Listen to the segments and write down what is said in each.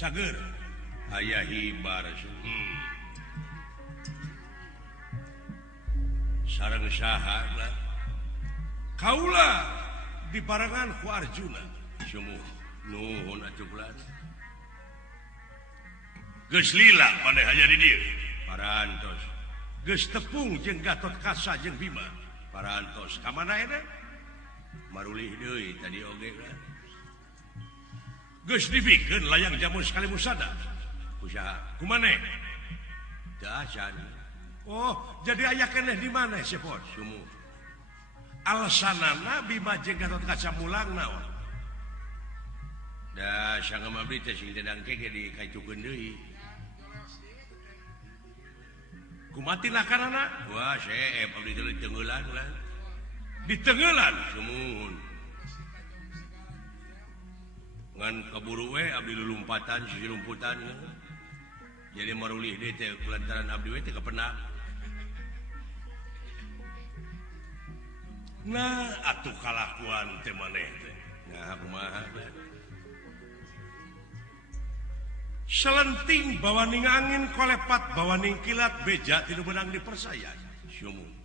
cager aya hibar sareng saha kaula di barengan ku Arjuna sumuh nuhun atuh bulan geus lila maneh aya di dieu parantos geus tepung jeung Gatotkaca jeung Bima parantos ka mana eta marulih deui tadi oge geus dibikeun layang jamu sekali musada usaha kumaneh dasan oh jadi aya keneh di mana sepot sumuh alasanana Bima jeung Gatotkaca mulang naon da sangam abdi teh sing dedangke ge dikaitukeun deui kumati lakarana wah seep abdi teh ditengeulan lah ditengeulan sumuhun ngan kaburu we abdi lulumpatan sisi lumputan jadi marulih deui teh kulantaran abdi we teh kepenak nah atuh kalakuan teh maneh teh nah kumaha selenting bawaning angin kolepat bawaning kilat beja tidak benang dipercaya sumuh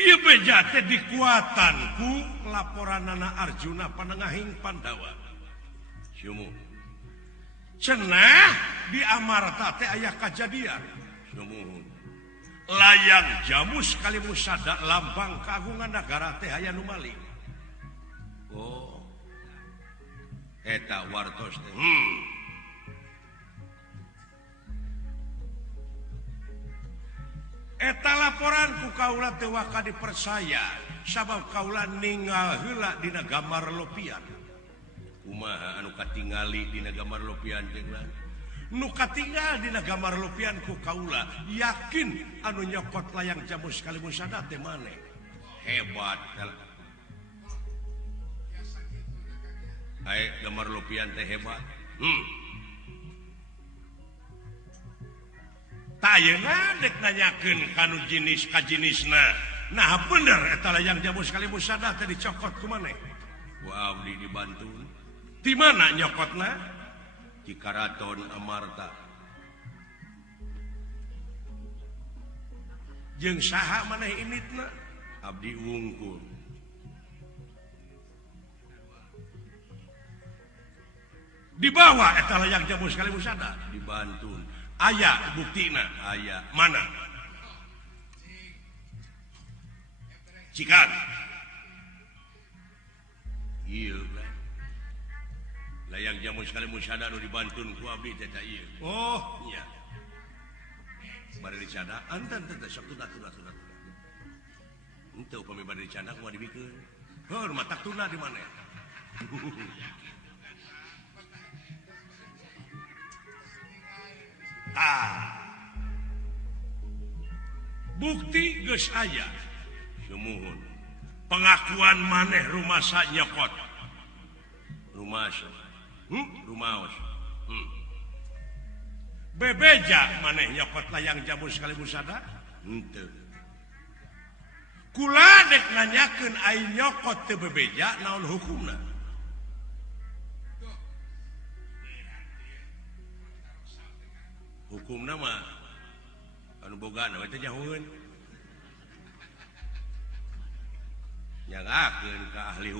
ieu beja teh dikuatanku laporanana Arjuna panengahing Pandawa sumuh cenah di Amarta teh aya kajadian sumuh layang jamu sekali musada lambang kagungan negara teh aya nu maling oh eta wartos teh eta laporan ku kaula teu waka dipercaya sabab kaula ninggal heula dina gambar lopian kumaha anu katingali dina gambar lopian teh nu katinggal dina gambar lopian ku kaula yakin anu nyokot layang jamu sekali musada teh maneh hebat ai gambar lopian teh hebat tayeuna dek nanyakeun kanu jinis ka jinisna nah bener eta layang jamu sekali musada teh dicokot ku maneh ku abdi dibantu di mana nyokotna di Karaton Amarta jeung saha maneh initna abdi wungkul dibawa eta layang jamu sekali musada dibantu aya buktina aya mana cikan ieu layang jamu sekali musada nu dibantun ku abdi teh ieu oh nya bari dicada antan teh sok tuna henteu upami bari dicada kumaha dibikeun heuh rumah taktuna di mana bukti geus aya sumuhun pengakuan maneh rumasa nyokot rumasa rumaos bebeja maneh nyokot layang jamu sekali musada henteu kula dek nanyakeun ai nyokot teu bebeja naon hukumna hukumna mah anu boga na teh nyahoeun nyagakeun ka ahli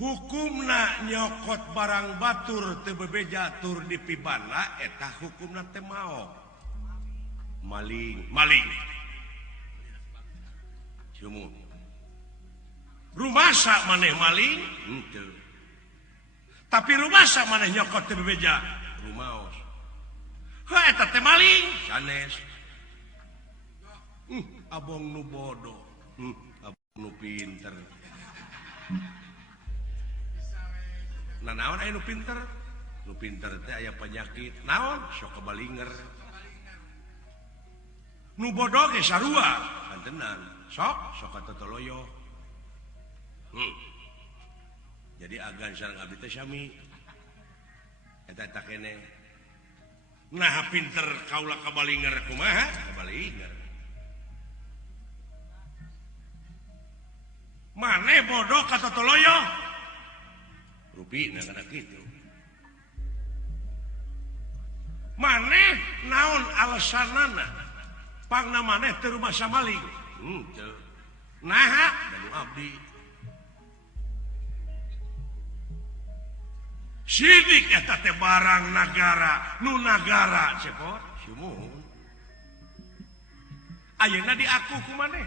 hukumna nyokot barang batur teu bebeja tur dipibana eta hukumna teh mao maling sumuh rumasa maneh maling henteu tapi rumasa maneh nyokot teu bebeja rumaos ha eta teh maling sanes abong nu bodoh abong nu pinter nah naon aya nu pinter teh aya penyakit naon sok kabalinger nu bodoh ge sarua pantenan sok katotoloyo jadi agan sareng abdi teh sami eta keneh nah pinter kaula kabalinger kumaha kabalinger maneh bodoh katotoloyo rupiah gitu maneh naon alasanana pangna maneh teu rumasa maling naha dan abdi sidik eta teh barang nagara nu nagara cepot sumuhun ayeuna diaku ku maneh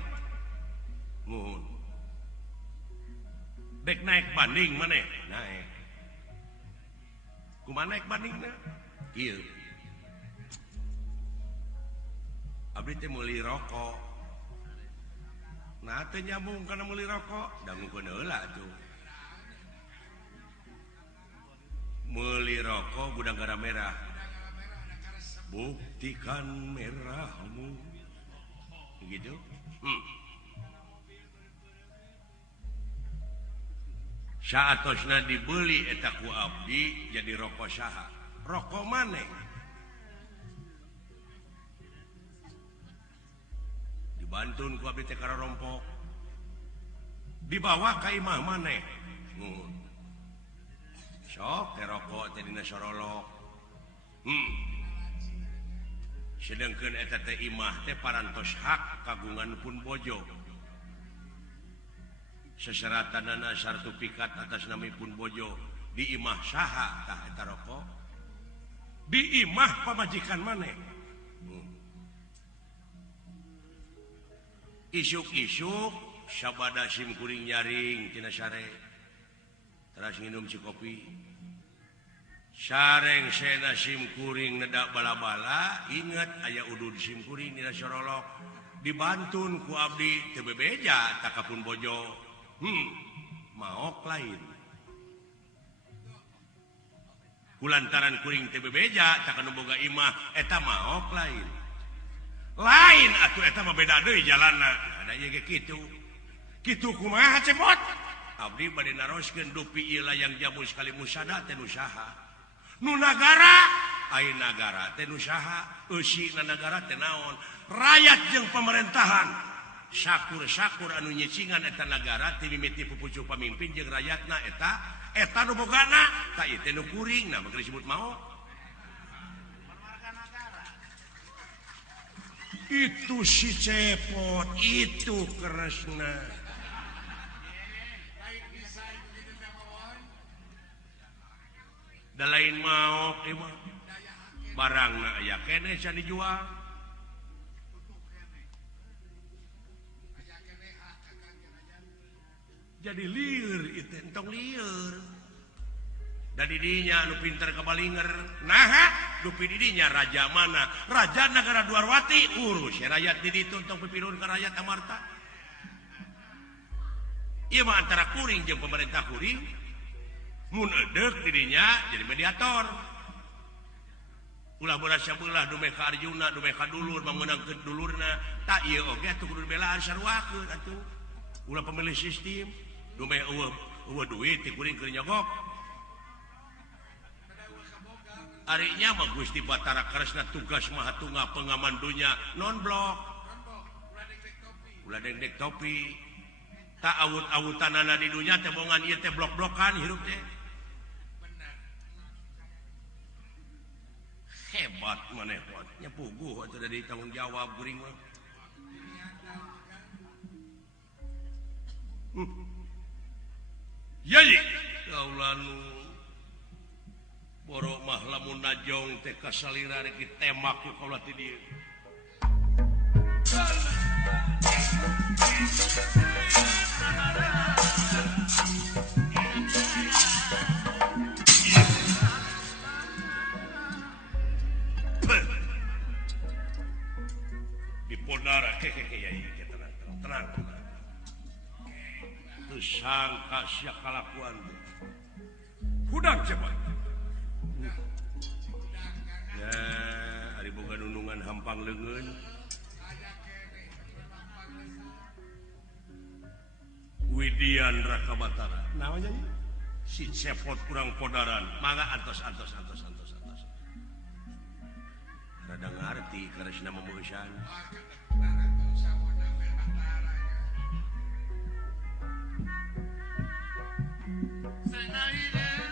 muhun dek naik banding maneh naik kumaha naik bandingna kieu abdi teh meuli rokok nah teh nyambung kana meuli rokok dangukeun heula atuh meuli rokok gudang garam merah buktikan merahmu gitu saatosna dibeli eta ku abdi jadi rokok saha rokok maneh dibantun ku abdi teh kararompok dibawa ka imah maneh sok teh rokok teh dina sorolok sedengkeun eta teh imah teh parantos hak kagungan pun bojo seseratanana sartifikat atas nami pun bojo di imah saha tah eta rokok di imah pamajikan maneh isuk-isuk sabada sim kuring nyaring tina sare teras nginum si kopi sareng sena sim kuring nedak bala-bala ingat aya udud sim kuring dina sorolok dibantun ku abdi teu bebeja takapun bojo maok lain kulantaran kuring teu bebeja tak anu boga imah eta maok lain atuh eta mah beda deui jalanna ada ieu ge kitu kumaha cepot abdi bade naroskeun dupi ieu layang jamu sekali musada teh nu saha nu nagara ai nagara teh nu saha eusina nagara teh naon rakyat jeung pemerintahan sakur-sakur anu nyecingan eta nagara ti mimiti pupucuk pamimpin jeung rakyatna eta nu bogana ta ieu teh nu kuring nah maka disebut mau itu si cepot itu keresna da lain mau imah barangna aya keneh can dijual jadi lieur itu entong lieur dari dinya anu pinter kabalinger naha dupi didinya raja mana raja negara Dwarwati urus rakyat di ditu entong pipirun ka rakyat amarta ieu mah antara kuring jeung pemerintah kuring mun edeuk didinya jadi mediator ulah berasa belah dume ka Arjuna dume ka dulur mangunangkeun dulurna tak ieu oge atuh kudu belaan sarwakeun atuh ulah pemilih sistem dume eueuh duit ti kuring keur nyogok arinya mah Gusti Batara Karesna tugas mahatunga pengaman dunya non blok ulah dek topi tak awut-awutanana di dunya teh bongan ieu teh blok-blokan hirup teh hebat maneh nya puguh atuh dari tanggung jawab kuring mah yai kaulanu borok mah lamun najong teh kasalira rek ditembak ku kaula ti dieu di podara yai tenang teu sangka sia kalakuan hudang cepat ya ari boga nunungan hampang leungeun Widian Raka Batara naon nya si cepot kurang podaran mangga antos rada ngarti karesna memueusan Senahide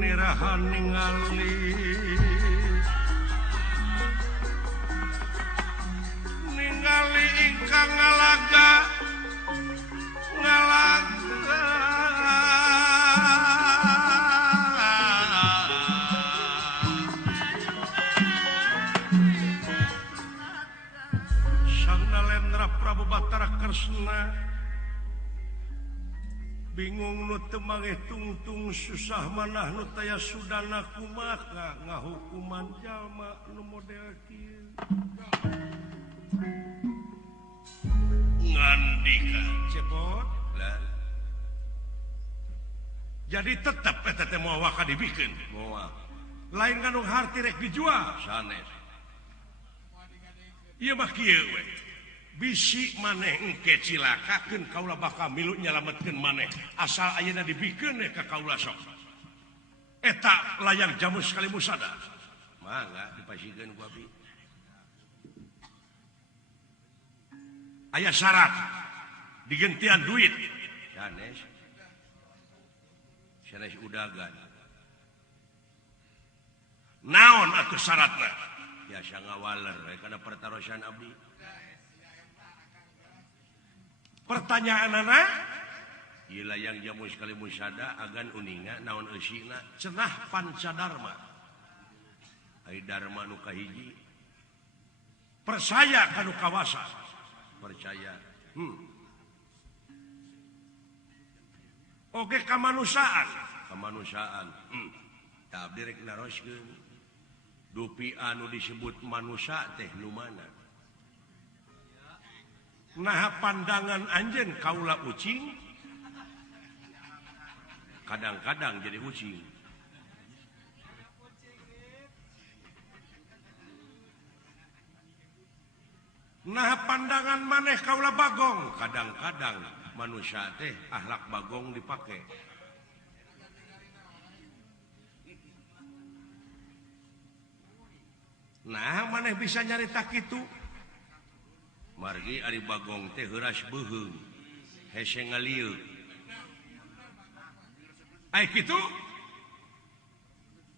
nirahan ningali ingkang ngalaga Sang Nalendra Prabu Batara Kresna bingung nu teu mangeh tungtung susah manah nu taya sudana kumaha ngahukuman jalma nu model kieu ngandika cepot lah jadi tetep eta teh moal waka dibikeun moal lain kanu harti rek dijual sanes ieu mah kieu we bisi maneh engke cilakakeun kaula bakal milu nyalametkeun maneh asal ayeuna dibikeun ka kaula sok eta layar jamu sekali musada mangga dipasikeun ku abdi aya syarat digentian duit sanes udagan naon atuh syaratna biasa ngawaler kana pertarosan abdi pertanyaanana ieu yang jamu sekali musada agan uninga naon eusina cenah pancadarma ai dharma nu kahiji percaya kanu kawasa percaya oke kamanusiaan tabdi rek naroskeun dupi anu disebut manusia teh nu mana nah pandangan anjeun kaula ucing kadang-kadang jadi ucing nah pandangan maneh kaula bagong kadang-kadang manusia teh akhlak bagong dipake nah maneh bisa nyarita kitu margi ari bagong teh heuras beuheung hese ngalieu ai kitu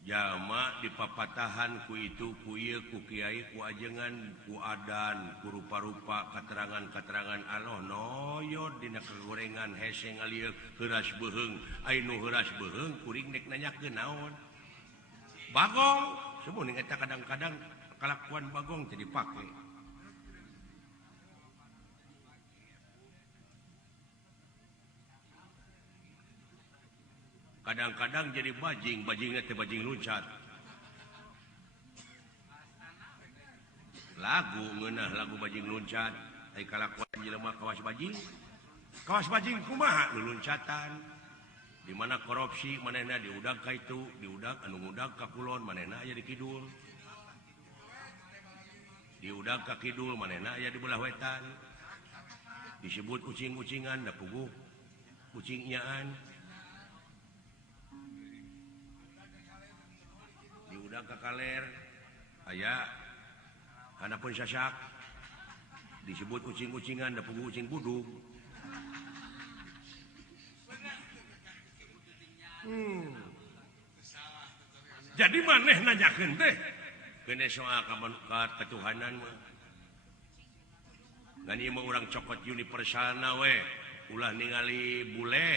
jalma dipapatahan ku itu ku ieu ku kiai ku ajengan ku adan ku rupa-rupa katerangan-katerangan Allah noyod dina kagorengan hese ngalieu heuras beuheung ai nu heuras beuheung kuring nek nanyakeun naon bagong semuanya eta kadang-kadang kalakuan bagong teh dipake kadang-kadang jadi bajingnya teh bajing luncat lagu ngeunah lagu bajing luncat ai kalakuan jelema kawas bajing kumaha nu luncatan di mana korupsi manehna diudag ka itu diudag anu ngudag ka kulon manehna aya di kidul diudag ka kidul manehna aya di belah wetan disebut ucing-ucingan da puguh ucing nyaan diudag ka kaler aya hanapun sasak disebut ucing-ucingan da puguh ucing budug jadi maneh nanyakeun teh kene soal ketuhanan mah ngan ieu mah urang cokot universalna we ulah ningali bule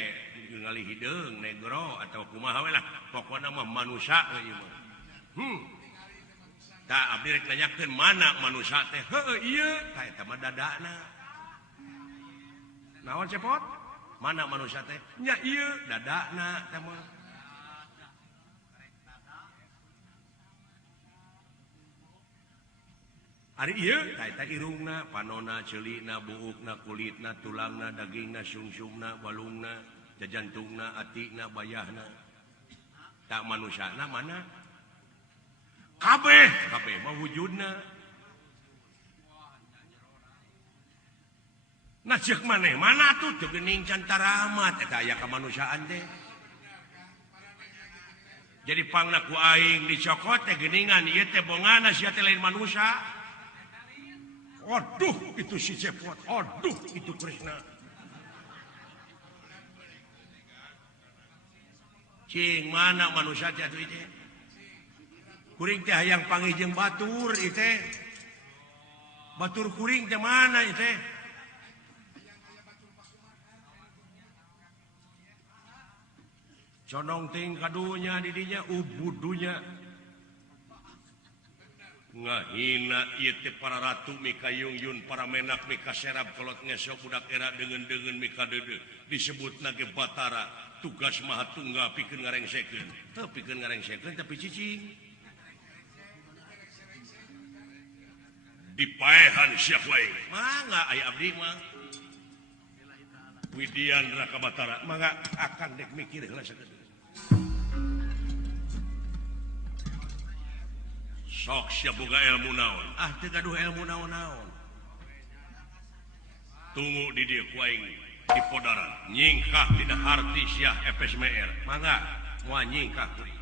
ningali hideung negro atau kumaha we lah pokona mah manusia we ieu mah tah abdi rek nanyakeun mana manusia teh heueuh ieu tah eta mah dadana naon cepot mana manusia teh nya ieu dadana teh mah ari ieu tah eta irungna panona ceulina buukna kulitna tulangna dagingna sungsumna balungna jajantungna atina bayahna tak manusiana mana kabeh mah wujudna nah ceuk maneh mana tuh teu geuning can taramat eta aya kamanusiaan teh jadi pangna ku aing dicokot teh geuningan ieu teh bongana sia teh lain manusia aduh itu si cepot aduh itu Krisna mana manusia kuring teh yang panggil jeung batur itu batur kuring teh mana itu condong ting kadunya didinya ubudunya ngahina ieu teh para ratu mika yungyun para menak mika serap kolot ngesok budak era dengan mika dede disebutna ge Batara tugas maha tunggal pikeun ngarengsekeun teu pikeun ngarengsekeun tapi cicing dipaehan siap wae mangga aya abdi mah Widian Raka Batara mangga akan dek mikir heula sakedeuk sok sia boga ilmu naon teu gaduh ilmu naon-naon tunggu di dieu ku aing di podaran nyingkah dina harti Syah FSMR mangga moal nyingkah kuring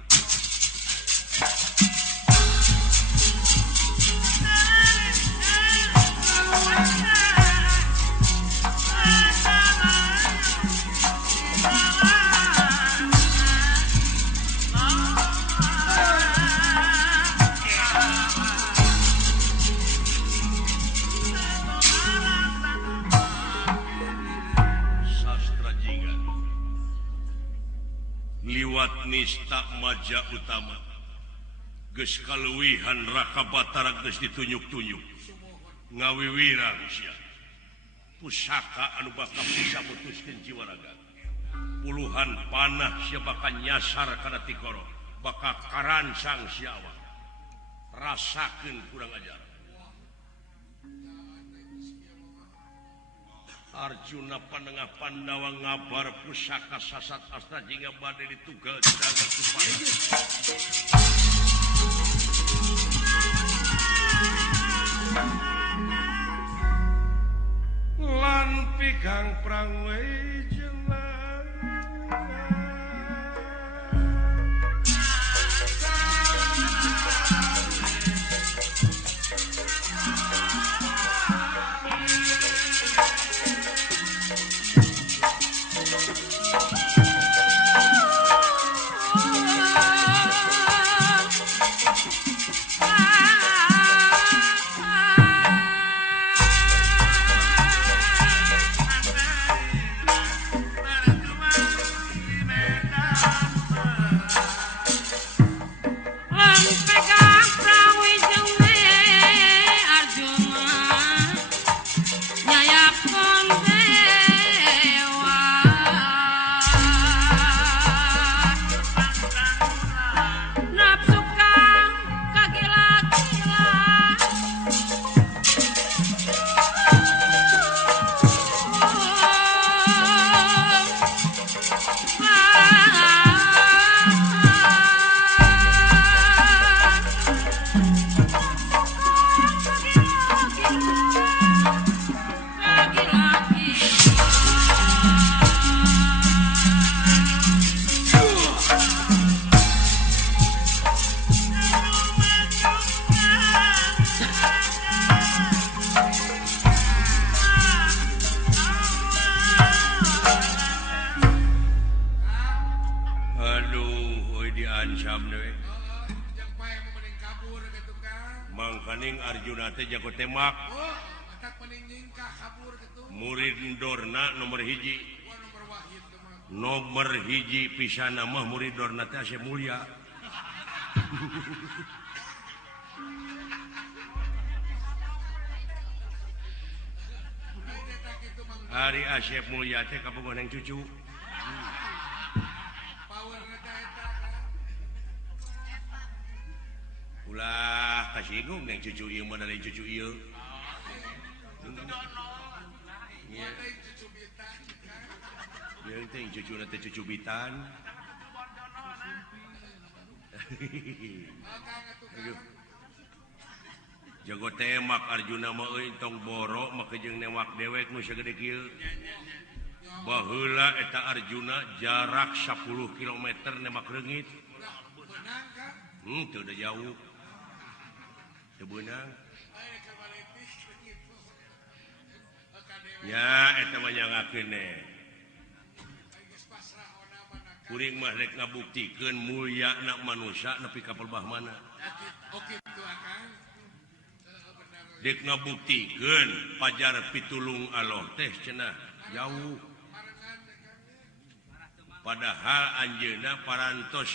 liwat nista maja utama geus kaluwihan Raka Batara geus ditunjuk-tunjuk ngawiwirang sia pusaka anu bakal bisa mutuskeun jiwa raga puluhan panah sia bakal nyasar kana tikoro bakal karancang sia awak rasakeun kurang ajar Arjuna panengah Pandawa ngabar pusaka sasat asta jingga bade ditugal jaga supaya lan pigang prang we Mangkaning Arjuna teh jago tembak. Murid Dorna nomor hiji. Nomor hiji pisan mah murid Dorna teh asa mulia. Ari Asyep mulia teh kabogoh neng cucu. Ulah kasinggung neng cucu ieu mah dari cucu ieu. Ieu teh cucu teh cucu bitan. Jago tembak Arjuna mah euy tong boro make jeung newak dewek nu sagede kieu. Baheula eta Arjuna jarak 10 km nembak reungit. Teu da jauh. Teu beunang. Ya eta mah nyangakeun kuring mah rek ngabuktikeun mulia anak manusia nepi ka pelbah mana. Dek ngabuktikeun pajar pitulung Allah teh cenah jauh. Padahal anjeunna parantos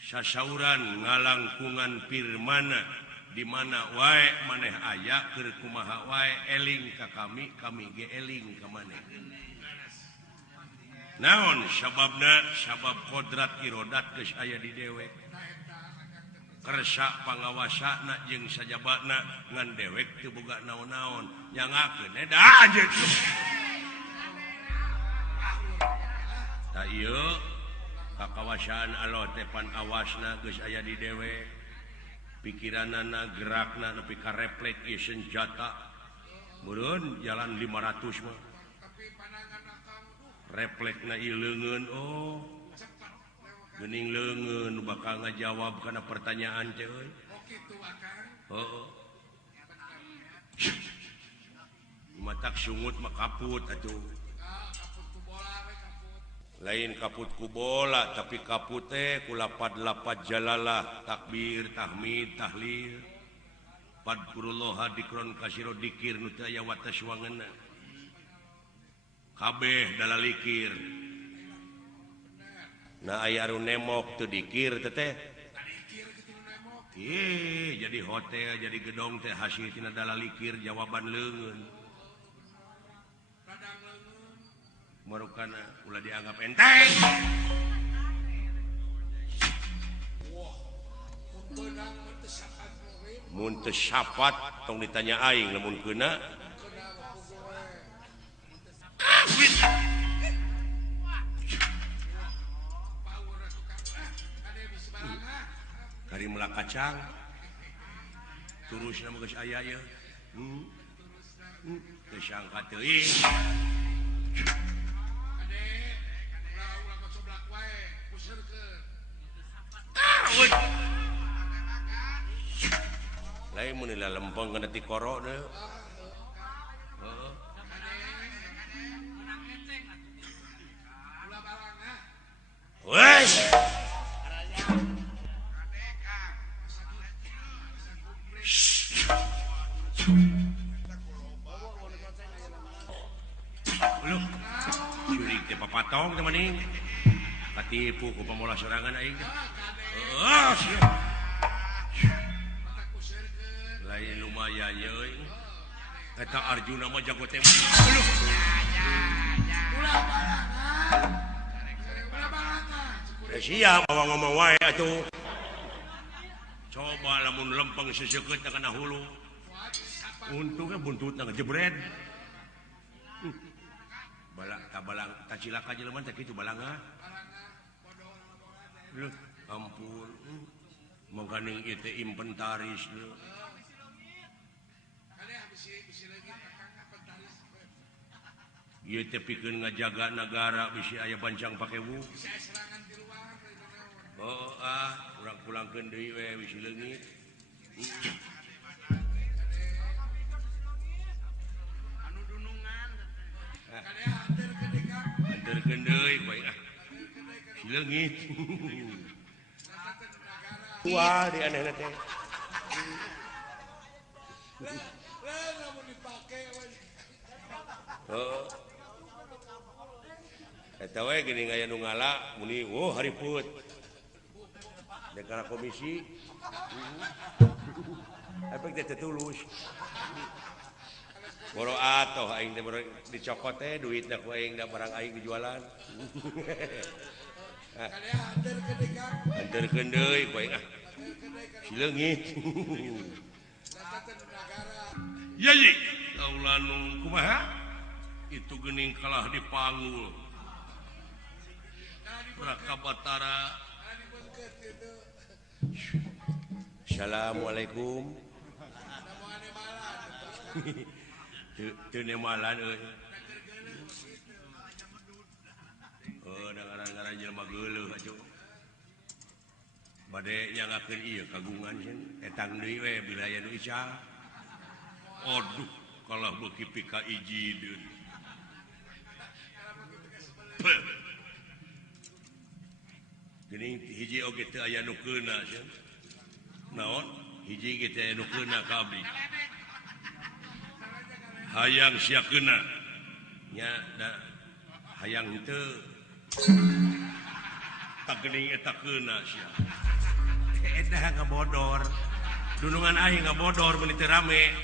sasauran ngalangkungan firman di mana wae maneh aya keur kumaha wae eling ka kami ge eling ka maneh. Naon sababna? Sabab kodrat irodat geus aya di dewek. Kersa pangawasana jeung sajabatna ngan dewek teu boga naon-naon nyangakeun edah aja. Tah ieu kakawasaan Allah teh pan awasna geus aya di dewek. Pikiranana gerakna nepi ka refleks ieu senjata. Meureun jalan 500 mah. Refleksna ieu leungeun geuning leungeun bakal ngajawab kana pertanyaan teh euy. Heeh. Matak sungut mah kaput atuh. Lain kaput ku bola tapi kaput teh ku lapad-lapad jalalah takbir tahmid tahlil padkurullah dikron kasiro dikir nu teu aya watas wangeunna kabeh dalalikir. Nah aya anu nemok teu dikir teh jadi hotel jadi gedong teh hasil tina dalalikir jawaban leungeun. Marukana ulah dianggap enteng. Mun teu sapat tong ditanya aing lamun keuna. Kari meula kacang. Turusna mah geus aya ye. Teu sangka teuing. Lain mun ila lempeng kana ti koro deui. Heeh. Wes. Belum. Curig teh papatong teh mending. Katipu ku pamola sorangan aing teh. Heeh. Lain lumayan euy. Eta Arjuna mah jago teh. Belum. Ulah barangan. Siap bawa ngomong wae atuh. Coba lamun lempeng seseukeut kana hulu. Untungnya buntutna ngejebret. Balang tacilaka jelema teh kitu balanga. Leuh, ampun. Mangkaning ieu teh inventaris leuh. Ieu teh pikeun ngajaga nagara bisi aya bancang pakewu. Oh urang pulangkeun deui we bisi leungit. Anu dunungan. Anterkeun deui bae ah. Si leungit. Wah di anehna teh. Lamun dipake we. Eta we geuning aya nu ngala muni hariput. Dekara komisi. Efek teh tulus. Boro atoh aing teh boro dicokot teh duitna ku aing da barang aing dijualan. Anterkeun deui ku aing ah. Si leungit. Ya ji, kaulanu kumaha? Itu geuning kalah dipanggul. Raka Batara. Assalamualaikum. Teu nemalan euy. Oh, da ngaran-ngaran jelema geuleuh atuh. Bade nyangakeun ieu kagungan sieun etang deui we bilaya nu ical. Aduh, kalah beuki pika ijideun. gini hiji oge teu aya nu keuna sia. Naon? Hiji ge teh aya nu keuna ka abdi. Hayang sia keuna. Nya da hayang teu. Tak geuning eta keuna sia. Eta ngabodor. Dunungan aing ngabodor mun teu rame.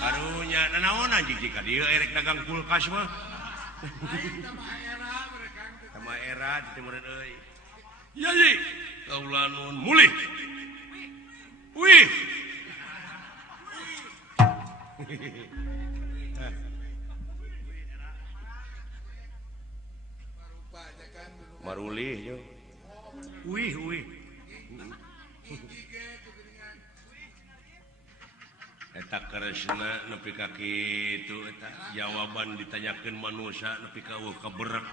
Karunya nanaon anjing ka dieu erek dagang kulkas mah. Sama era di timur euy. Ya ji, kaula nun mulih. Wih. Marulih yo. Wih. Eta keresna nepi ka kitu eta jawaban ditanyakeun manusia nepi ka kabeurek.